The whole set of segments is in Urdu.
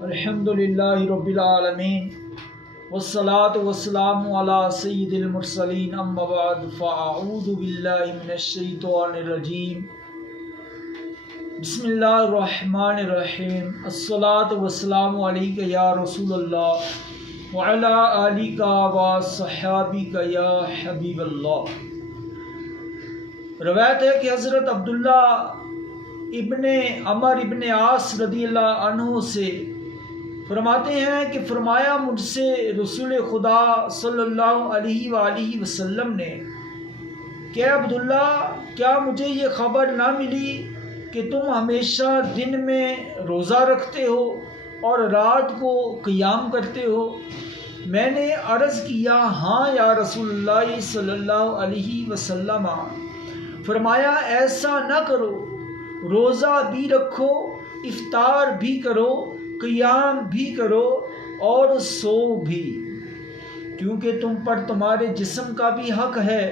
الحمدللہ رب العالمین والصلاة والسلام علی سید المرسلین اما بعد فاعوذ باللہ من الشیطان الرجیم بسم اللہ الرحمن الرحیم الصلاة والسلام علیک یا رسول اللہ وعلی آلک وصحابک یا حبیب اللہ۔ روایت ہے کہ حضرت عبداللہ ابن عمر ابن عاص رضی اللہ عنہ سے فرماتے ہیں کہ فرمایا مجھ سے رسول خدا صلی اللہ علیہ وآلہ وسلم نے کہ عبداللہ کیا مجھے یہ خبر نہ ملی کہ تم ہمیشہ دن میں روزہ رکھتے ہو اور رات کو قیام کرتے ہو؟ میں نے عرض کیا ہاں یا رسول اللہ صلی اللہ علیہ وسلم۔ فرمایا ایسا نہ کرو، روزہ بھی رکھو، افطار بھی کرو، قیام بھی کرو اور سو بھی، کیونکہ تم پر تمہارے جسم کا بھی حق ہے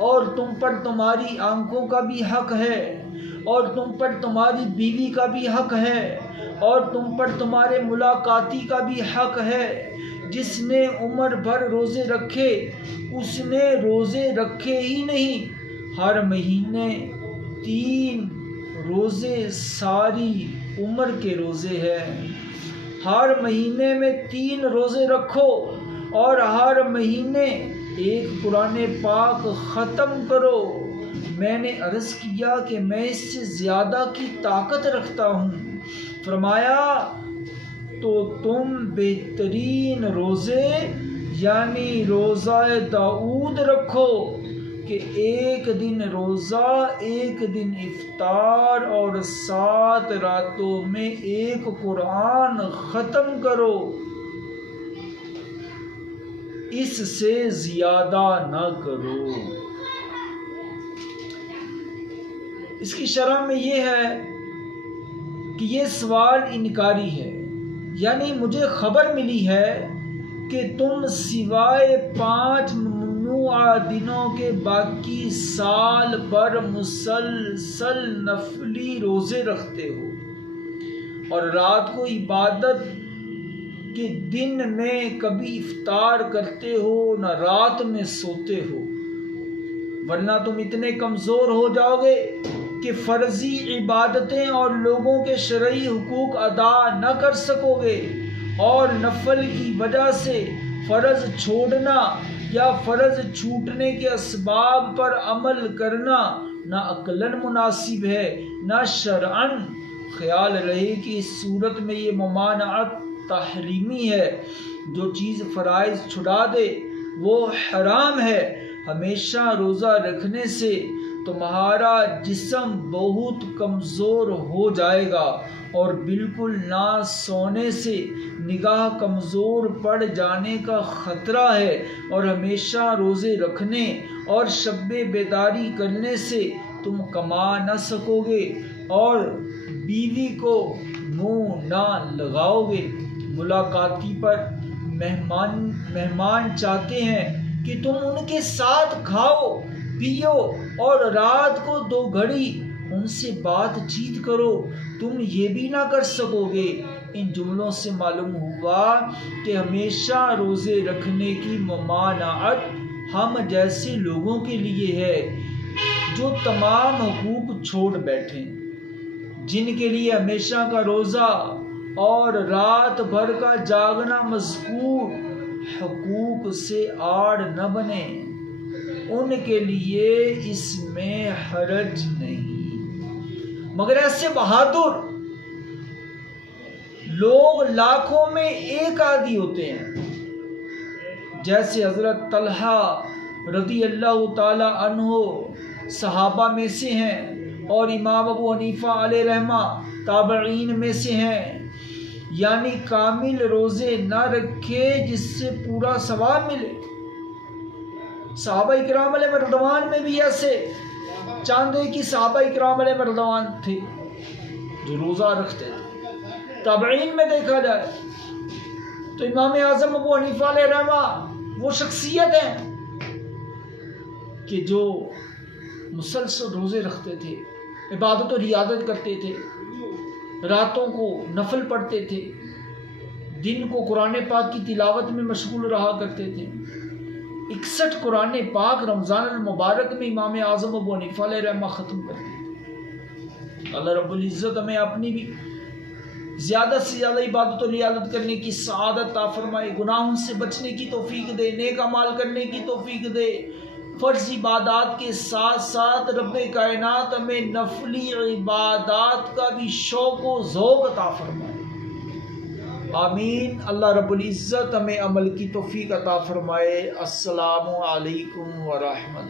اور تم پر تمہاری آنکھوں کا بھی حق ہے اور تم پر تمہاری بیوی کا بھی حق ہے اور تم پر تمہارے ملاقاتی کا بھی حق ہے۔ جس نے عمر بھر روزے رکھے اس نے روزے رکھے ہی نہیں، ہر مہینے 3 روزے ساری عمر کے روزے ہیں۔ ہر مہینے میں 3 روزے رکھو اور ہر مہینے 1 قرآن پاک ختم کرو۔ میں نے عرض کیا کہ میں اس سے زیادہ کی طاقت رکھتا ہوں۔ فرمایا تو تم بہترین روزے یعنی روزہ داؤد رکھو کہ 1 دن روزہ 1 دن افطار اور 7 راتوں میں 1 قرآن ختم کرو، اس سے زیادہ نہ کرو۔ اس کی شرح میں یہ ہے کہ یہ سوال انکاری ہے، یعنی مجھے خبر ملی ہے کہ تم سوائے 5 ممنوعہ دنوں کے باقی سال بھر مسلسل نفلی روزے رکھتے ہو اور رات کو عبادت کے دن میں کبھی افطار کرتے ہو نہ رات میں سوتے ہو، ورنہ تم اتنے کمزور ہو جاؤ گے کہ فرضی عبادتیں اور لوگوں کے شرعی حقوق ادا نہ کر سکو گے، اور نفل کی وجہ سے فرض چھوڑنا یا فرض چھوٹنے کے اسباب پر عمل کرنا نہ عقلاً مناسب ہے نہ شرعاً۔ خیال رہے کہ اس صورت میں یہ ممانعت تحریمی ہے، جو چیز فرائض چھڑا دے وہ حرام ہے۔ ہمیشہ روزہ رکھنے سے تمہارا جسم بہت کمزور ہو جائے گا اور بالکل نہ سونے سے نگاہ کمزور پڑ جانے کا خطرہ ہے، اور ہمیشہ روزے رکھنے اور شب بیداری کرنے سے تم کما نہ سکو گے اور بیوی کو منہ نہ لگاؤ گے۔ ملاقاتی پر مہمان چاہتے ہیں کہ تم ان کے ساتھ کھاؤ پیو اور رات کو 2 گھڑی ان سے بات چیت کرو، تم یہ بھی نہ کر سکو گے۔ ان جملوں سے معلوم ہوا کہ ہمیشہ روزے رکھنے کی ممانعت ہم جیسے لوگوں کے لیے ہے جو تمام حقوق چھوڑ بیٹھیں، جن کے لیے ہمیشہ کا روزہ اور رات بھر کا جاگنا مذکور حقوق سے آڑ نہ بنے، ان کے لیے اس میں حرج نہیں، مگر ایسے بہادر لوگ لاکھوں میں 1 آدھی ہوتے ہیں، جیسے حضرت طلحہ رضی اللہ تعالی عنہ صحابہ میں سے ہیں اور امام ابو حنیفہ علیہ رحمہ تابعین میں سے ہیں، یعنی کامل روزے نہ رکھے جس سے پورا ثواب ملے۔ صحابہ اکرام علیہ رضوان میں بھی ایسے چاند کی صحابہ اکرام علیہ رضوان تھے جو روزہ رکھتے تھے۔ تابعین میں دیکھا جائے تو امام اعظم ابو حنیفہ علیہ رحمہ وہ شخصیت ہیں کہ جو مسلسل روزے رکھتے تھے، عبادت و ریاضت کرتے تھے، راتوں کو نفل پڑھتے تھے، دن کو قرآن پاک کی تلاوت میں مشغول رہا کرتے تھے۔ 61 قرآن پاک رمضان المبارک میں امام اعظم ابو حنیفہ علیہ رحمہ ختم کرتے تھے۔ اللہ رب العزت ہمیں اپنی بھی زیادہ سے زیادہ عبادت و ریاضت کرنے کی سعادت عطا فرمائے، گناہوں سے بچنے کی توفیق دے، نیک اعمال کرنے کی توفیق دے، فرض عبادات کے ساتھ ساتھ رب کائنات ہمیں نفلی عبادات کا بھی شوق و ذوق عطا فرمائے، آمین۔ اللہ رب العزت ہمیں عمل کی توفیق عطا فرمائے۔ السلام علیکم ورحمۃ اللہ۔